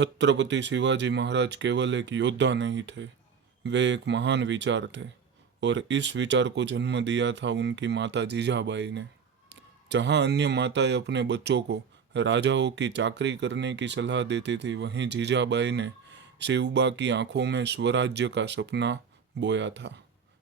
छत्रपति शिवाजी महाराज केवल एक योद्धा नहीं थे, वे एक महान विचार थे। और इस विचार को जन्म दिया था उनकी माता जीजाबाई ने। जहां अन्य माताएं अपने बच्चों को राजाओं की चाकरी करने की सलाह देती थी, वहीं जीजाबाई ने शिवबा की आंखों में स्वराज्य का सपना बोया था।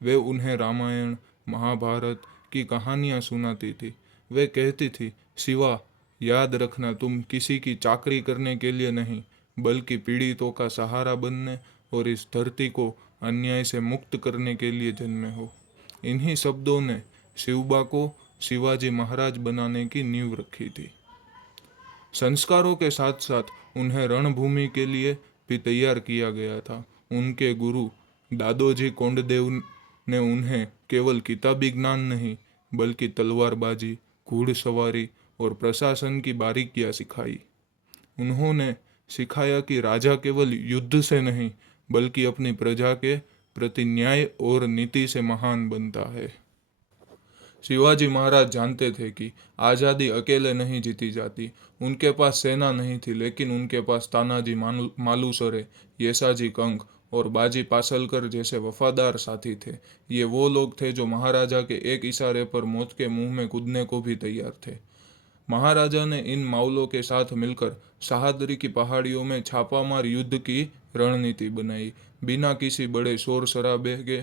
वे उन्हें रामायण महाभारत की कहानियां सुनाती थी। वे कहती थी, शिवा, याद रखना, तुम किसी की चाकरी करने के लिए नहीं, बल्कि पीड़ितों का सहारा बनने और इस धरती को अन्याय से मुक्त करने के लिए जन्मे हो। इन्हीं शब्दों ने शिवबा को शिवाजी महाराज बनाने की नींव रखी थी। संस्कारों के साथ साथ उन्हें रणभूमि के लिए भी तैयार किया गया था। उनके गुरु दादोजी कोंडदेव ने उन्हें केवल किताबी ज्ञान नहीं, बल्कि तलवारबाजी, घुड़सवारी और प्रशासन की बारीकियां सिखाई। उन्होंने सिखाया कि राजा केवल युद्ध से नहीं, बल्कि अपनी प्रजा के प्रति न्याय और नीति से महान बनता है। शिवाजी महाराज जानते थे कि आज़ादी अकेले नहीं जीती जाती। उनके पास सेना नहीं थी, लेकिन उनके पास तानाजी मालुसरे, येसाजी कंक और बाजी पासलकर जैसे वफादार साथी थे। ये वो लोग थे जो महाराजा के एक इशारे पर मौत के मुंह में कूदने को भी तैयार थे। महाराजा ने इन माउलों के साथ मिलकर सहादरी की पहाड़ियों में छापामार युद्ध की रणनीति बनाई। बिना किसी बड़े शोर शराबे के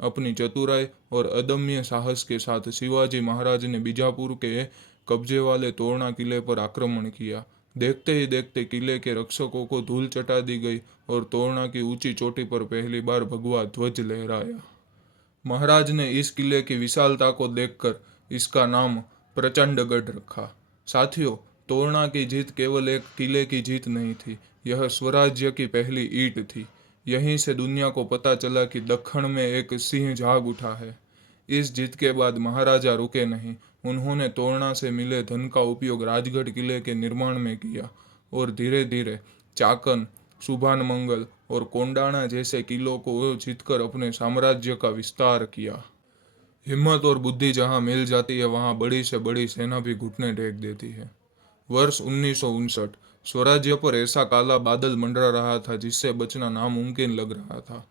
अपनी चतुराई और अदम्य साहस के साथ शिवाजी महाराज ने बीजापुर के कब्जे वाले तोरणा किले पर आक्रमण किया। देखते ही देखते किले के रक्षकों को धूल चटा दी गई और तोरणा की ऊंची चोटी पर पहली बार भगवा ध्वज लहराया। महाराज ने इस किले की विशालता को देखकर इसका नाम प्रचंडगढ़ रखा। साथियों, तोरणा की जीत केवल एक किले की जीत नहीं थी, यह स्वराज्य की पहली ईंट थी। यहीं से दुनिया को पता चला कि दक्खन में एक सिंह जाग उठा है। इस जीत के बाद महाराजा रुके नहीं। उन्होंने तोरणा से मिले धन का उपयोग राजगढ़ किले के निर्माण में किया और धीरे धीरे चाकन, सुभानमंगल और कोंडाणा जैसे किलों को जीतकर अपने साम्राज्य का विस्तार किया। हिम्मत और बुद्धि जहां मिल जाती है, वहां बड़ी से बड़ी सेना भी घुटने टेक देती है। वर्ष 1959 स्वराज्य पर ऐसा काला बादल मंडरा रहा था जिससे बचना नामुमकिन लग रहा था।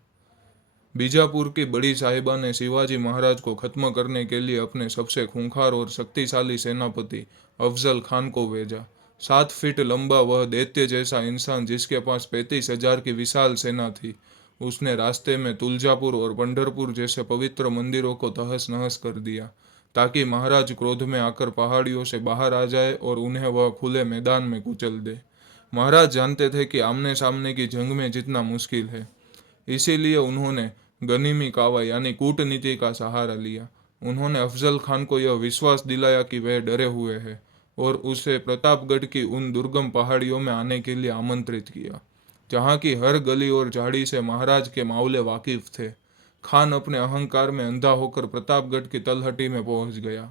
बीजापुर की बड़ी साहिबा ने शिवाजी महाराज को खत्म करने के लिए अपने सबसे खूंखार और शक्तिशाली सेनापति अफजल खान को भेजा। 7 फीट लंबा वह दैत्य जैसा इंसान, जिसके पास 35,000 की विशाल सेना थी, उसने रास्ते में तुलजापुर और पंढरपुर जैसे पवित्र मंदिरों को तहस नहस कर दिया, ताकि महाराज क्रोध में आकर पहाड़ियों से बाहर आ जाए और उन्हें वह खुले मैदान में कुचल दे। महाराज जानते थे कि आमने सामने की जंग में जीतना मुश्किल है, इसीलिए उन्होंने गनीमी कावा यानी कूटनीति का सहारा लिया। उन्होंने अफजल खान को यह विश्वास दिलाया कि वह डरे हुए हैं और उसे प्रतापगढ़ की उन दुर्गम पहाड़ियों में आने के लिए आमंत्रित किया, जहाँ की हर गली और झाड़ी से महाराज के मावले वाकिफ थे। खान अपने अहंकार में अंधा होकर प्रतापगढ़ की तलहटी में पहुंच गया।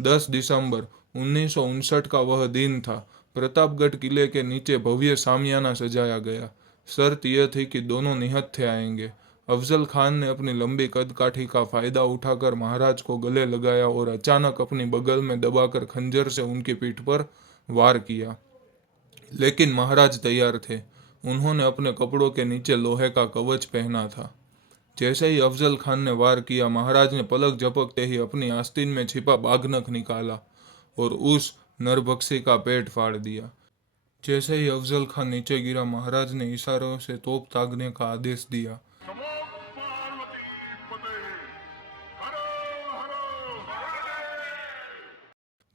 10 दिसंबर 1959 का वह दिन था। प्रतापगढ़ किले के नीचे भव्य सामियाना सजाया गया। शर्त यह थी कि दोनों निहत्थे आएंगे। अफजल खान ने अपनी लंबी कदकाठी का फायदा उठाकर महाराज को गले लगाया और अचानक अपनी बगल में दबाकर खंजर से उनकी पीठ पर वार किया। लेकिन महाराज तैयार थे। उन्होंने अपने कपड़ों के नीचे लोहे का कवच पहना था। जैसे ही अफजल खान ने वार किया, महाराज ने पलक झपकते ही अपनी आस्तीन में छिपा बाघनख निकाला और उस नरभक्षी का पेट फाड़ दिया। जैसे ही अफजल खान नीचे गिरा, महाराज ने इशारों से तोप दागने का आदेश दिया।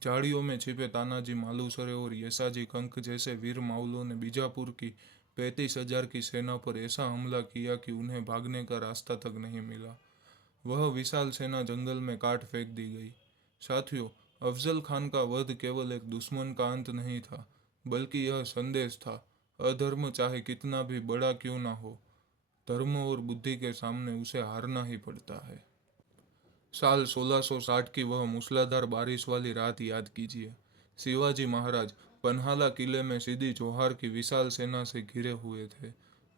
झाड़ियों में छिपे तानाजी मालुसरे और येसाजी कंक जैसे वीर माउलों ने बीजापुर की 35,000 की सेना पर ऐसा हमला किया कि उन्हें भागने का रास्ता तक नहीं मिला। वह विशाल सेना जंगल में काट फेंक दी गई। साथियों, अफजल खान का वध केवल एक दुश्मन का अंत नहीं था, बल्कि यह संदेश था, अधर्म चाहे कितना भी बड़ा क्यों ना हो, धर्म और बुद्धि के सामने उसे हारना ही पड़ता है। साल 1660 की वह मूसलाधार बारिश वाली रात याद कीजिए। शिवाजी महाराज पन्हाला किले में सीधी जोहार की विशाल सेना से घिरे हुए थे।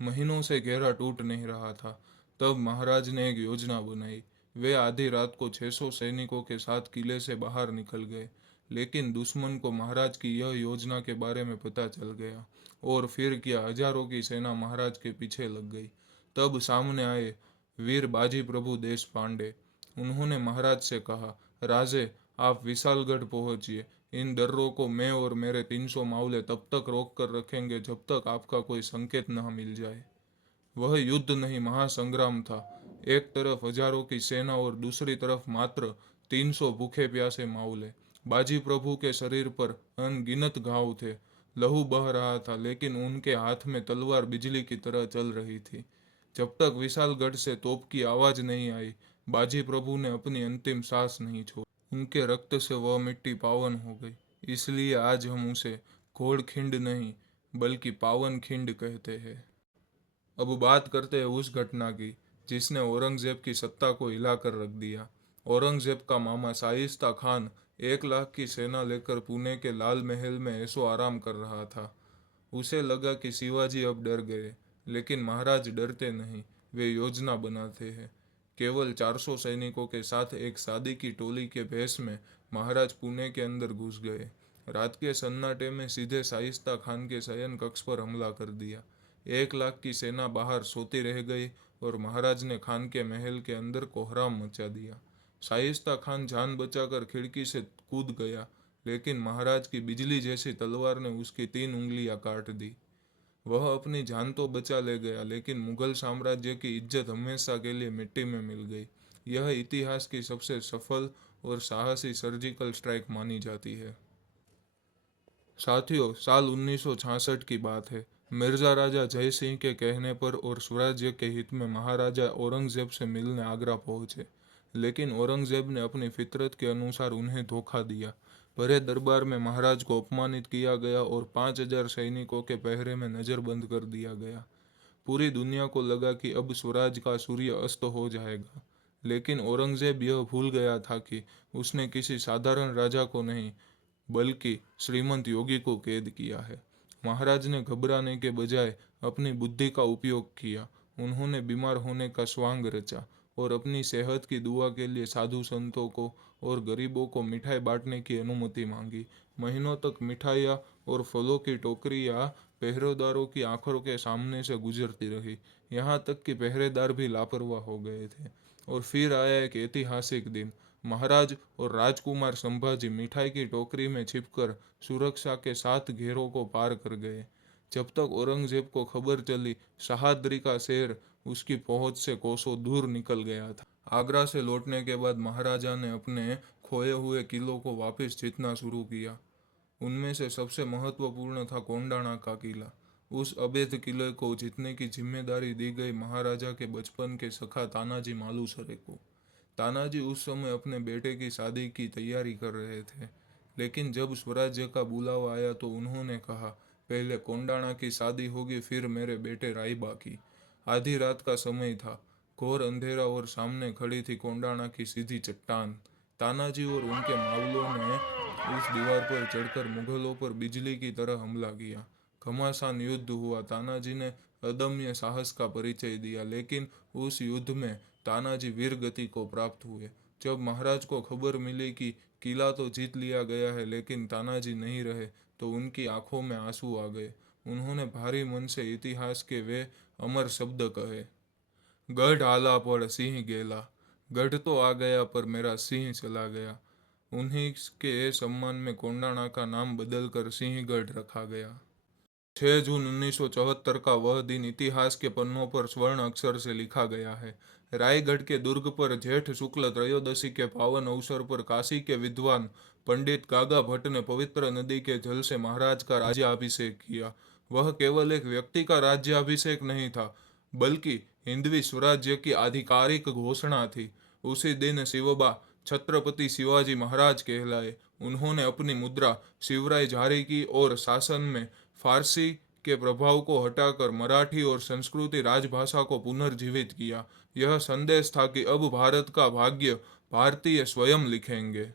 महीनों से घेरा टूट नहीं रहा था। तब महाराज ने एक योजना बनाई। वे आधी रात को 600 सैनिकों के साथ किले से बाहर निकल गए। लेकिन दुश्मन को महाराज की यह योजना के बारे में पता चल गया और फिर क्या, हजारों की सेना महाराज के पीछे लग गई। तब सामने आए वीर बाजी प्रभु देश पांडे। उन्होंने महाराज से कहा, राजे, आप विशालगढ़ पहुंचिए। इन दर्रों को मैं और मेरे 300 मावले तब तक रोक कर रखेंगे जब तक आपका कोई संकेत न मिल जाए। वह युद्ध नहीं, महासंग्राम था। एक तरफ हजारों की सेना और दूसरी तरफ मात्र 300 भूखे प्यासे मावले। बाजी प्रभु के शरीर पर अनगिनत घाव थे, लहू बह रहा था, लेकिन उनके हाथ में तलवार बिजली की तरह चल रही थी। जब तक विशालगढ़ से तोप की आवाज नहीं आई, बाजी प्रभु ने अपनी अंतिम सांस नहीं छोड़ी। उनके रक्त से वह मिट्टी पावन हो गई। इसलिए आज हम उसे घोड़खिंड नहीं बल्कि पावन खिंड कहते हैं। अब बात करते हैं उस घटना की जिसने औरंगजेब की सत्ता को हिलाकर रख दिया। औरंगजेब का मामा शाइस्ता खान 1 लाख की सेना लेकर पुणे के लाल महल में ऐशो आराम कर रहा था। उसे लगा कि शिवाजी अब डर गए, लेकिन महाराज डरते नहीं, वे योजना बनाते हैं। केवल 400 सैनिकों के साथ एक शादी की टोली के भेष में महाराज पुणे के अंदर घुस गए। रात के सन्नाटे में सीधे शाइस्ता खान के शयन कक्ष पर हमला कर दिया। 1 लाख की सेना बाहर सोती रह गई और महाराज ने खान के महल के अंदर कोहराम मचा दिया। शाइस्ता खान जान बचाकर खिड़की से कूद गया, लेकिन महाराज की बिजली जैसी तलवार ने उसकी 3 उंगलियां काट दी। वह अपनी जान तो बचा ले गया, लेकिन मुगल साम्राज्य की इज्जत हमेशा के लिए मिट्टी में मिल गई। यह इतिहास की सबसे सफल और साहसी सर्जिकल स्ट्राइक मानी जाती है। साथियों, साल 1966 की बात है। मिर्जा राजा जय सिंह के कहने पर और स्वराज्य के हित में महाराजा औरंगजेब से मिलने आगरा पहुंचे, लेकिन औरंगजेब ने अपनी फितरत के अनुसार उन्हें धोखा दिया। भरे दरबार में महाराज को अपमानित किया गया और 5,000 सैनिकों के पहरे में नजरबंद कर दिया गया। पूरी दुनिया को लगा कि अब स्वराज का सूर्य अस्त हो जाएगा, लेकिन औरंगजेब यह भूल गया था कि उसने किसी साधारण राजा को नहीं बल्कि श्रीमंत योगी को कैद किया है। महाराज ने घबराने के बजाय अपनी बुद्धि का उपयोग किया। उन्होंने बीमार होने का स्वांग रचा और अपनी सेहत की दुआ के लिए साधु संतों को और गरीबों को मिठाई बांटने की अनुमति मांगी। महीनों तक मिठाइयाँ और फलों की टोकरियाँ पहरेदारों की आंखों के सामने से गुजरती रही, यहाँ तक कि पहरेदार भी लापरवाह हो गए थे। और फिर आया एक ऐतिहासिक दिन। महाराज और राजकुमार संभाजी मिठाई की टोकरी में छिपकर सुरक्षा के साथ घेरों को पार कर गए। जब तक औरंगजेब को खबर चली, सहाद्री का शहर उसकी पहुंच से कोसों दूर निकल गया था। आगरा से लौटने के बाद महाराजा ने अपने खोए हुए किलों को वापस जीतना शुरू किया। उनमें से सबसे महत्वपूर्ण था कोंडाणा का किला। उस अवैध किले को जीतने की जिम्मेदारी दी गई महाराजा के बचपन के सखा तानाजी मालुसरे को। तानाजी उस समय अपने बेटे की शादी की तैयारी कर रहे थे, लेकिन जब स्वराज्य का बुलावा आया तो उन्होंने कहा, पहले कोंडाणा की शादी होगी, फिर मेरे बेटे रायबा की। आधी रात का समय था, घोर अंधेरा और सामने खड़ी थी कोंडाणा की सीधी चट्टान। तानाजी और उनके मावलों ने इस दीवार पर चढ़कर मुगलों पर बिजली की तरह हमला किया। घमासान युद्ध हुआ। तानाजी ने अदम्य साहस का परिचय दिया, लेकिन उस युद्ध में तानाजी वीर गति को प्राप्त हुए। जब महाराज को खबर मिली कि किला तो जीत लिया गया है, लेकिन तानाजी नहीं रहे, तो उनकी आंखों में आंसू आ गए। उन्होंने भारी मन से इतिहास के वे अमर शब्द कहे, गढ़ आला पर सिंह गेला। गढ़ तो आ गया पर मेरा सिंह चला गया। उन्हीं के सम्मान में कोंडाणा का नाम बदलकर सिंहगढ़ रखा गया। 6 जून 1974 का वह दिन इतिहास के पन्नों पर स्वर्ण अक्षर से लिखा गया है। रायगढ़ के दुर्ग पर जेठ शुक्ल त्रयोदशी के पावन अवसर पर काशी के विद्वान पंडित गागा भट्ट ने पवित्र नदी के जल से महाराज का राज्याभिषेक किया। वह केवल एक व्यक्ति का राज्याभिषेक नहीं था, बल्कि हिंदवी स्वराज्य की आधिकारिक घोषणा थी। उसी दिन शिवबा छत्रपति शिवाजी महाराज कहलाए। उन्होंने अपनी मुद्रा शिवराय जारी की और शासन में फारसी के प्रभाव को हटाकर मराठी और संस्कृति राजभाषा को पुनर्जीवित किया। यह संदेश था कि अब भारत का भाग्य भारतीय स्वयं लिखेंगे।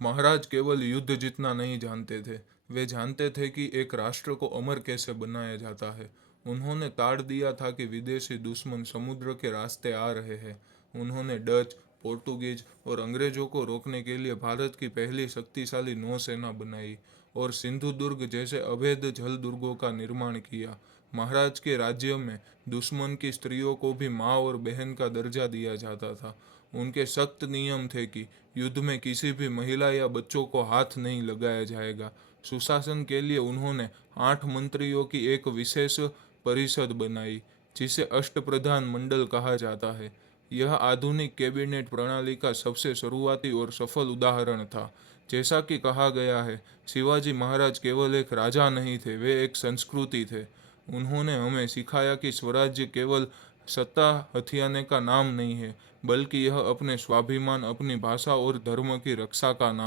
महाराज केवल युद्ध जीतना नहीं जानते थे, वे जानते थे कि एक राष्ट्र को अमर कैसे बनाया जाता है। उन्होंने ताड़ दिया था कि विदेशी दुश्मन समुद्र के रास्ते आ रहे हैं। उन्होंने डच, पोर्तुगीज और अंग्रेजों को रोकने के लिए भारत की पहली शक्तिशाली नौसेना बनाई और सिंधु दुर्ग जैसे अवैध जल दुर्गों का निर्माण किया। महाराज के राज्य में दुश्मन की स्त्रियों को भी माँ और बहन का दर्जा दिया जाता था। उनके सख्त नियम थे कि युद्ध में किसी भी महिला या बच्चों को हाथ नहीं लगाया जाएगा। सुशासन के लिए उन्होंने 8 मंत्रियों की एक विशेष परिषद बनाई, जिसे अष्टप्रधान मंडल कहा जाता है। यह आधुनिक कैबिनेट प्रणाली का सबसे शुरुआती और सफल उदाहरण था। जैसा कि कहा गया है, शिवाजी महाराज केवल एक राजा नहीं थे, वे एक संस्कृति थे। उन्होंने हमें सिखाया कि स्वराज्य केवल सत्ता हथियाने का नाम नहीं है, बल्कि यह अपने स्वाभिमान, अपनी भाषा और धर्म की रक्षा का नाम